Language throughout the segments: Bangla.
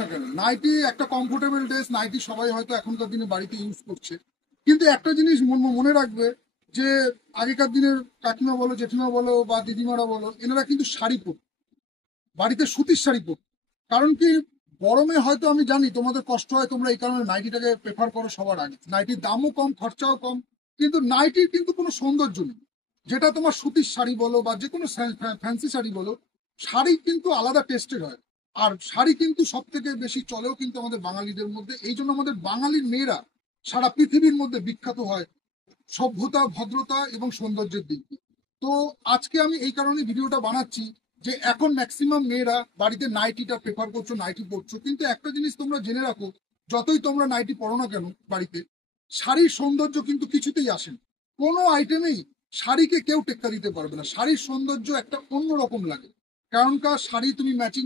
না কেন, নাইটি একটা কমফোর্টেবল ড্রেস, নাইটি সবাই হয়তো এখনকার দিনে বাড়িতে ইউজ করছে। কিন্তু একটা জিনিস মনে রাখবে যে আগেকার দিনের কাকিমা বলো, জেঠিমা বলো বা দিদিমারা বলো, এনারা কিন্তু শাড়ি পরত, বাড়িতে সুতির শাড়ি পরত। কারণ কি, গরমে হয়তো আমি জানি তোমাদের কষ্ট হয়, তোমরা এই কারণে নাইটিটাকে প্রেফার করো সবার আগে। নাইটির দামও কম, খরচাও কম, কিন্তু নাইটির কিন্তু কোনো সৌন্দর্য নেই। যেটা তোমার সুতির শাড়ি বলো বা যে কোনো ফ্যান্সি শাড়ি বলো, শাড়ি কিন্তু আলাদা টেস্টের হয়। আর শাড়ি কিন্তু সব থেকে বেশি চলেও কিন্তু আমাদের বাঙালিদের মধ্যে। এই জন্য আমাদের বাঙালির মেয়েরা সারা পৃথিবীর মধ্যে বিখ্যাত হয় সভ্যতা, ভদ্রতা এবং সৌন্দর্যের দিক দিয়ে। তো আজকে আমি এই কারণে ভিডিওটা বানাচ্ছি যে এখন ম্যাক্সিমাম মেয়েরা বাড়িতে নাইটিটা প্রেফার করছো, নাইটি পরছো। কিন্তু একটা জিনিস তোমরা জেনে রাখো, যতই তোমরা নাইটি পরো না কেন বাড়িতে, শাড়ির সৌন্দর্য কিন্তু কিছুতেই আসে না। কোনো আইটেমেই শাড়িকে কেউ টেক্কা দিতে পারবে না। শাড়ির সৌন্দর্য একটা অন্যরকম লাগে। কারণকার শাড়ি তুমি ম্যাচিং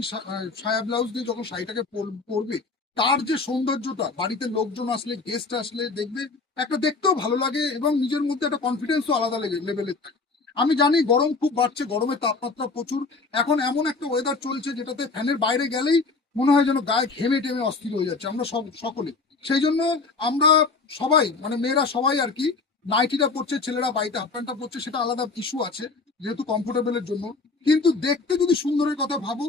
সায়া ব্লাউজ দিয়ে যখন শাড়িটাকে পরবে, তার যে সৌন্দর্যটা, বাড়িতে লোকজন আসলে, গেস্ট আসলে দেখবে, একটা দেখতেও ভালো লাগে এবং নিজের মধ্যে একটা কনফিডেন্সও আলাদা লেভেলের থাকে। আমি জানি গরম খুব বাড়ছে, গরমের তাপমাত্রা প্রচুর। এখন এমন একটা ওয়েদার চলছে যেটাতে ফ্যানের বাইরে গেলেই মনে হয় যেন গায়ে ঘেমে টেমে অস্থির হয়ে যাচ্ছে আমরা সকলে। সেই জন্য আমরা সবাই, মানে মেয়েরা সবাই আর কি, নাইটিটা পরছে, ছেলেরা বাড়িতে হাফ প্যান্টটা পরছে, সেটা আলাদা ইস্যু আছে যেহেতু কমফোর্টেবলের জন্য। কিন্তু দেখতে যদি সুন্দরের কথা ভাবো,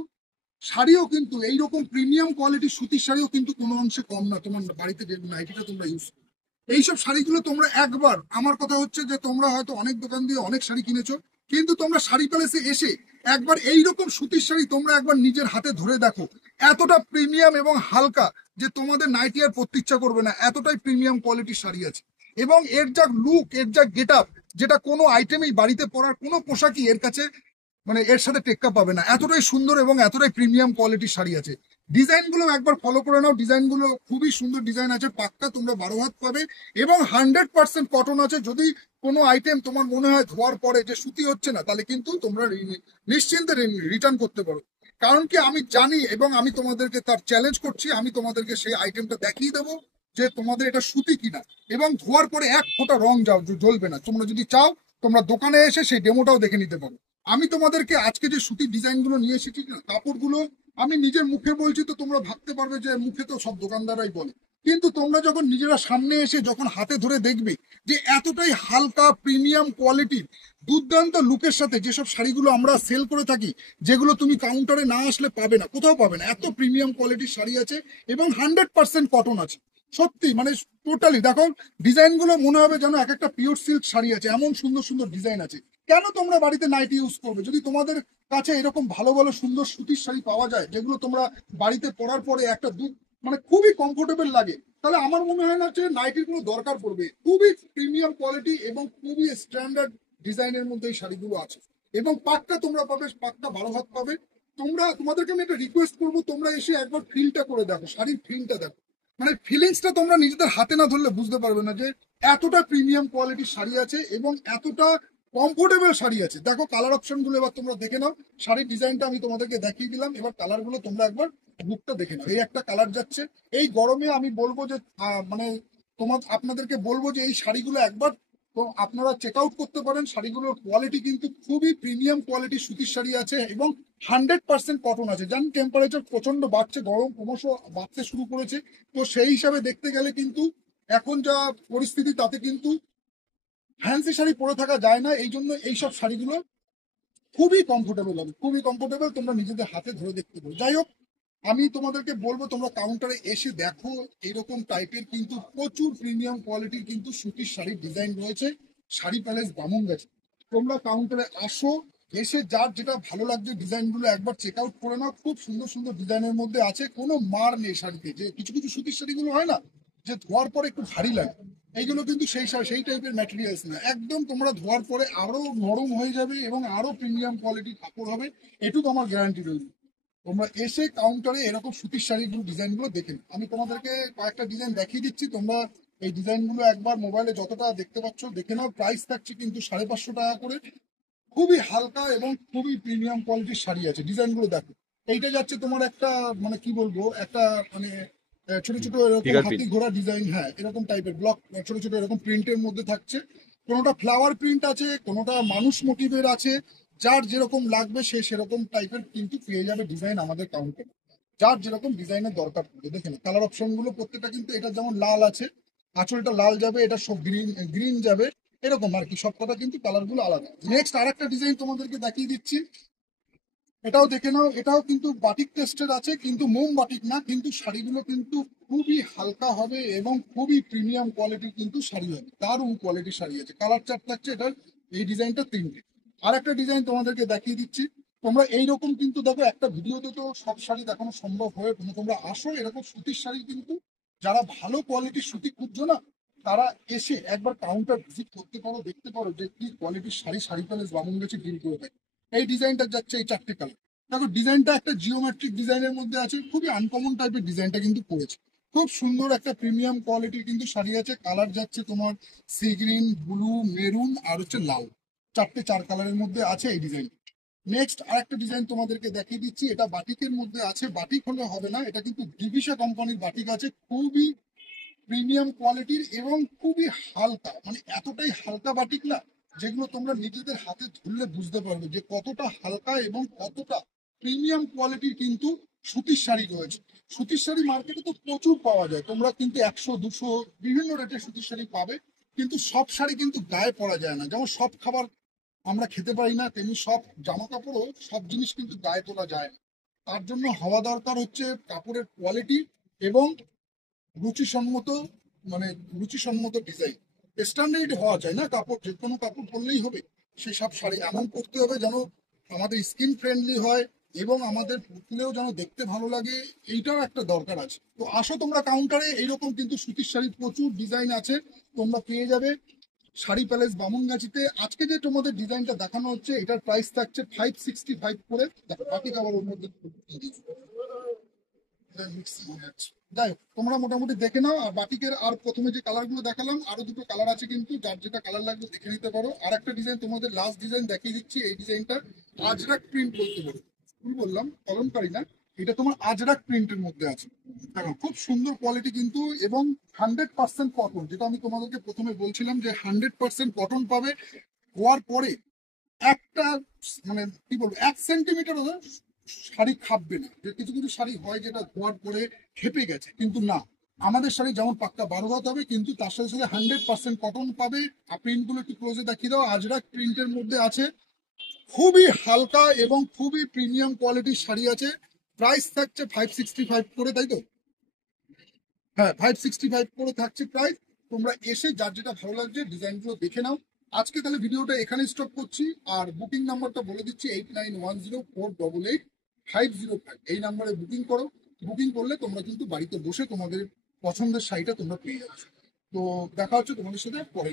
শাড়িও কিন্তু এইরকম প্রিমিয়াম কোয়ালিটির সুতির শাড়িও কিন্তু কোনো অংশে কম না। তোমার বাড়িতে যে নাইটিটা তোমরা ইউজ করো, এইসব শাড়িগুলো তোমরা একবার, আমার কথা হচ্ছে যে তোমরা হয়তো অনেক দোকান দিয়ে অনেক শাড়ি কিনেছো, কিন্তু তোমরা শাড়ি প্যালেসে এসে একবার এইরকম সুতির শাড়ি তোমরা একবার নিজের হাতে ধরে দেখো। এতটা প্রিমিয়াম এবং হালকা যে তোমাদের নাইটি আর পরতে ইচ্ছা করবে না, এতটাই প্রিমিয়াম কোয়ালিটির শাড়ি আছে। এবং এর যা লুক, এর যা গেট আপ, যেটা কোনো আইটেমেই বাড়িতে পরার কোনো পোশাকই এর কাছে, মানে এর সাথে টেক্কা পাবে না। এতটাই সুন্দর এবং এতটাই প্রিমিয়াম কোয়ালিটির শাড়ি আছে। ডিজাইন গুলো একবার ফলো করে নাও, ডিজাইন গুলো খুবই সুন্দর ডিজাইন আছে, পাক্কা তোমরা 12 হাত পাবে এবং 100% কটন আছে। যদি কোনো আইটেম তোমার মনে হয় ধোয়ার পরে যে সুতি হচ্ছে না, তাহলে কিন্তু তোমরা নিশ্চিন্তে রিটার্ন করতে পারো। কারণ কি, আমি জানি এবং আমি তোমাদেরকে তার চ্যালেঞ্জ করছি, আমি তোমাদেরকে সেই আইটেমটা দেখিয়ে দেবো যে তোমাদের এটা সুতি কিনা, এবং ধোয়ার পরে এক ফোঁটা রং জ্বলবে না। তোমরা যদি চাও, তোমরা দোকানে এসে সেই ডেমোটাও দেখে নিতে পারো। আমি তোমাদেরকে আজকে যে সুতির ডিজাইন গুলো নিয়ে এসেছি না, কাপড়গুলো আমি নিজের মুখে বলছি, তো তোমরা ভাবতে পারবে যে মুখে তো সব দোকানদাররাই বলে, কিন্তু তোমরা যখন নিজেরা সামনে এসে যখন হাতে ধরে দেখবে যে এতটাই হালকা প্রিমিয়াম কোয়ালিটির দুর্দান্ত লুকের সাথে যেসব শাড়িগুলো আমরা সেল করে থাকি, যেগুলো তুমি কাউন্টারে না আসলে পাবে না, কোথাও পাবে না, এত প্রিমিয়াম কোয়ালিটির শাড়ি আছে এবং 100% কটন আছে। সত্যি মানে টোটালি দেখো, ডিজাইন গুলো মনে হবে যেন এক একটা পিওর সিল্ক শাড়ি আছে, এমন সুন্দর সুন্দর ডিজাইন আছে। কেন তোমরা বাড়িতে নাইটি ইউজ করবে যদি তোমাদের কাছে এরকম ভালো ভালো সুন্দর সুতির শাড়ি পাওয়া যায়, যেগুলো তোমরা বাড়িতে পরার পরে একটা মানে খুবই কমফোর্টেবল লাগে? তাহলে আমার মনে হয় না যে নাইটির কোনো দরকার পড়বে। খুবই প্রিমিয়াম কোয়ালিটি এবং খুবই স্ট্যান্ডার্ড ডিজাইনের মধ্যে এই শাড়িগুলো আছে এবং পাক্কা তোমরা পাবে, পাক্কা 12 হাত পাবে। তোমাদেরকে আমি একটা রিকোয়েস্ট করবো, তোমরা এসে একবার ফিলটা করে দেখো, শাড়ির ফিলটা দেখো। মানে ফিলিংসটা তোমরা নিজেদের হাতে না ধরলে বুঝতে পারবে না যে এতটা প্রিমিয়াম কোয়ালিটির শাড়ি আছে এবং এতটা কমফোর্টেবল শাড়ি আছে। দেখো কালার অপশন গুলো এবার তোমরা দেখে নাও। শাড়ির ডিজাইনটা আমি তোমাদেরকে দেখিয়ে দিলাম, এবার কালার গুলো তোমরা একবার লুকটা দেখে নাও। এই একটা কালার যাচ্ছে, এই গরমে আমি বলবো যে মানে আপনাদেরকে বলবো যে এই শাড়িগুলো একবার তো আপনারা চেক আউট করতে পারেন। শাড়িগুলোর কোয়ালিটি কিন্তু খুবই প্রিমিয়াম কোয়ালিটির সুতির শাড়ি আছে এবং 100% কটন আছে। জানি টেম্পারেচার প্রচন্ড বাড়ছে, গরম ক্রমশ বাড়তে শুরু করেছে, তো সেই হিসাবে দেখতে গেলে কিন্তু এখন যা পরিস্থিতি, তাতে কিন্তু ফ্যান্সি শাড়ি পরে থাকা যায় না। এই জন্য এইসব শাড়িগুলো খুবই কমফোর্টেবল হবে, খুবই কমফোর্টেবল, তোমরা নিজেদের হাতে ধরে দেখতে পারো। যাই হোক, আমি তোমাদেরকে বলবো তোমরা কাউন্টারে এসে দেখো, এরকম টাইপের কিন্তু প্রচুর প্রিমিয়াম কোয়ালিটির কিন্তু সুতির শাড়ির ডিজাইন রয়েছে শাড়ি প্যালেস বামুনগাছি। তোমরা কাউন্টারে আসো, এসে যার যেটা ভালো লাগছে ডিজাইনগুলো একবার চেক আউট করে নাও। খুব সুন্দর সুন্দর ডিজাইনের মধ্যে আছে, কোনো মার নেই শাড়িতে। যে কিছু কিছু সুতির শাড়িগুলো হয় না যে ধোয়ার পরে একটু ভারী লাগে, এইগুলো কিন্তু সেই টাইপের ম্যাটেরিয়ালস না। একদম তোমরা ধোয়ার পরে আরো নরম হয়ে যাবে এবং আরো প্রিমিয়াম কোয়ালিটির কাপড় হবে, এটুকু আমার গ্যারান্টি রয়েছে। তোমরা এসে কাউন্টারে এরকম সুতির শাড়িগুলো ডিজাইনগুলো দেখে নাও। আমি তোমাদেরকে কয়েকটা ডিজাইন দেখিয়ে দিচ্ছি, তোমরা এই ডিজাইনগুলো একবার মোবাইলে যতটা দেখতে পাচ্ছ দেখে নাও। প্রাইস থাকছে কিন্তু 550 টাকা করে। খুবই হালকা এবং খুবই প্রিমিয়াম কোয়ালিটির শাড়ি আছে, ডিজাইনগুলো দেখো। এইটা যাচ্ছে তোমার একটা, মানে কি বলবো, একটা মানে ছোট ছোট এরকম হাতি ঘোড়া ডিজাইন, হ্যাঁ এরকম টাইপের ব্লক, ছোট ছোট এরকম প্রিন্টের মধ্যে থাকছে। কোনোটা ফ্লাওয়ার প্রিন্ট আছে, কোনোটা মানুষ মোটিভের আছে। যার যেরকম লাগবে সে সেরকম টাইপের কিন্তু পেয়ে যাবে ডিজাইন আমাদের কাউন্টারে। যার যেরকম ডিজাইনের দরকার পড়বে। দেখেন কালার অপশন গুলো প্রত্যেকটা কিন্তু, এটা যেমন লাল আছে, আঁচলটা লাল যাবে, এটা সব গ্রিন গ্রিন যাবে, এরকম আর কি সবকটা কিন্তু কালার গুলো আলাদা। নেক্সট আরেকটা ডিজাইন তোমাদেরকে দেখিয়ে দিচ্ছি, এটাও দেখে নাও। এটাও কিন্তু বাটিক টেস্টের আছে, কিন্তু মোম বাটিক না, কিন্তু শাড়িগুলো কিন্তু খুবই হালকা হবে এবং খুবই প্রিমিয়াম কোয়ালিটির কিন্তু শাড়ি হবে, দারুণ কোয়ালিটির শাড়ি আছে। কালার চার্ট থাকছে এটার, এই ডিজাইনটা তিনটে। আর একটা ডিজাইন তোমাদেরকে দেখিয়ে দিচ্ছি। তোমরা এইরকম কিন্তু দেখো, একটা ভিডিওতে তো সব শাড়ি দেখানো সম্ভব হয়ে ওঠে না। তোমরা আসো, এরকম সুতির শাড়ি কিন্তু যারা ভালো কোয়ালিটির সুতি খুঁজছো না, তারা এসে একবার কাউন্টার ভিজিট করতে পারো, দেখতে পারো যে কি কোয়ালিটির শাড়ি শাড়ি প্যালেস বামুনগাছি ডিল করে থাকে। এই ডিজাইনটা যাচ্ছে এই চারটে কালার। দেখো ডিজাইনটা একটা জিওমেট্রিক ডিজাইনের মধ্যে আছে, খুবই আনকমন টাইপের ডিজাইনটা কিন্তু করেছে। খুব সুন্দর একটা প্রিমিয়াম কোয়ালিটির কিন্তু শাড়ি আছে। কালার যাচ্ছে তোমার সি গ্রিন, ব্লু, মেরুন আর হচ্ছে লাল, চার কালারের মধ্যে আছে এই ডিজাইন। নেক্সট আরেকটা ডিজাইন তোমাদেরকে দেখিয়ে দিচ্ছি, এটা বাটিকের মধ্যে আছে। বাটিক হলে হবে না, এটা কিন্তু দিবিশা কোম্পানির বাটিক আছে, খুবই প্রিমিয়াম কোয়ালিটির এবং খুবই হালকা, মানে এতটাই হালকা বাটিক না, যেগুলো তোমরা নিজেদের হাতে ধরলে বুঝতে পারবে যে কতটা হালকা এবং কতটা প্রিমিয়াম কোয়ালিটির কিন্তু সুতির শাড়ি রয়েছে। সুতির শাড়ি মার্কেটে তো প্রচুর পাওয়া যায়, তোমরা কিন্তু 100 200 বিভিন্ন রেটের সুতির শাড়ি পাবে, কিন্তু সব শাড়ি কিন্তু গায়ে পরা যায় না। যেমন সব খাবার আমরা খেতে পারি না, তেমনি সব জামা কাপড়ও সব জিনিস কিন্তু গায়ে তোলা যায় না। তার জন্য হওয়া দরকার হচ্ছে কাপড়ের কোয়ালিটি এবং রুচিসম্মত, মানে রুচিসম্মত ডিজাইন। স্ট্যান্ডার্ড হওয়া যায় না, কাপড় যে কোনো কাপড় পরলেই হবে, সেসব শাড়ি এমন পরতে হবে যেন আমাদের স্কিন ফ্রেন্ডলি হয় এবং আমাদের পরলেও যেন দেখতে ভালো লাগে, এইটাও একটা দরকার আছে। তো আসো তোমরা কাউন্টারে, এইরকম কিন্তু সুতির শাড়ির প্রচুর ডিজাইন আছে, তোমরা পেয়ে যাবে শাড়ি প্যালেস বামুনগাছিতে। আজকে যে তোমাদের ডিজাইনটা দেখানো হচ্ছে, এটার প্রাইস থাকছে 565 করে। দেখো বাকি খাবার ওর মধ্যে যাই হোক, তোমরা মোটামুটি দেখে নাও। আর বাটিকের আর প্রথমে যে কালার গুলো দেখালাম, আরো দুটো কালার আছে, কিন্তু যার যেটা কালার লাগবে দেখে নিতে পারো। আর একটা ডিজাইন তোমাদের লাস্ট ডিজাইন দেখিয়ে দিচ্ছি, এই ডিজাইনটা আজরাক প্রিন্ট বলতে পারো, ভুল বললাম, কলমকারি না, এটা তোমার আজরাক প্রিন্টের মধ্যে আছে। দেখো খুব সুন্দর কোয়ালিটি কিন্তু, এবং 100% কটন, যেটা আমি তোমাদেরকে প্রথমে বলছিলাম যে 100% কটন পাবে। হওয়ার পরে একটা, মানে কি বলবো, 1 সেন্টিমিটার শাড়ি খাপবে না। যে কিছু কিছু শাড়ি হয় যেটা ধোয়ার পরে খেপে গেছে, কিন্তু না, আমাদের শাড়ি যেমন পাক্কা 12 হাত হবে, কিন্তু তার সাথে সাথে 100% কটন পাবে। আর প্রিন্ট গুলো একটু ক্লোজে দেখিয়ে দাও, আজরাক প্রিন্টের মধ্যে আছে, খুবই হালকা এবং খুবই প্রিমিয়াম কোয়ালিটির শাড়ি আছে। প্রাইস থাকছে 565 করে, তাই তো? হ্যাঁ, 565 করে থাকছে প্রাইস। তোমরা এসে যার যেটা ভালো লাগছে ডিজাইনগুলো দেখে নাও। আজকে তাহলে ভিডিওটা এখানে স্টপ করছি। আর বুকিং নাম্বারটা বলে দিচ্ছি, 8910480505। এই নাম্বারে বুকিং করো। বুকিং করলে তোমরা কিন্তু বাড়িতে বসে তোমাদের পছন্দের শাড়িটা তোমরা পেয়ে যাচ্ছ। তো দেখা হচ্ছে তোমাদের সাথে পরে।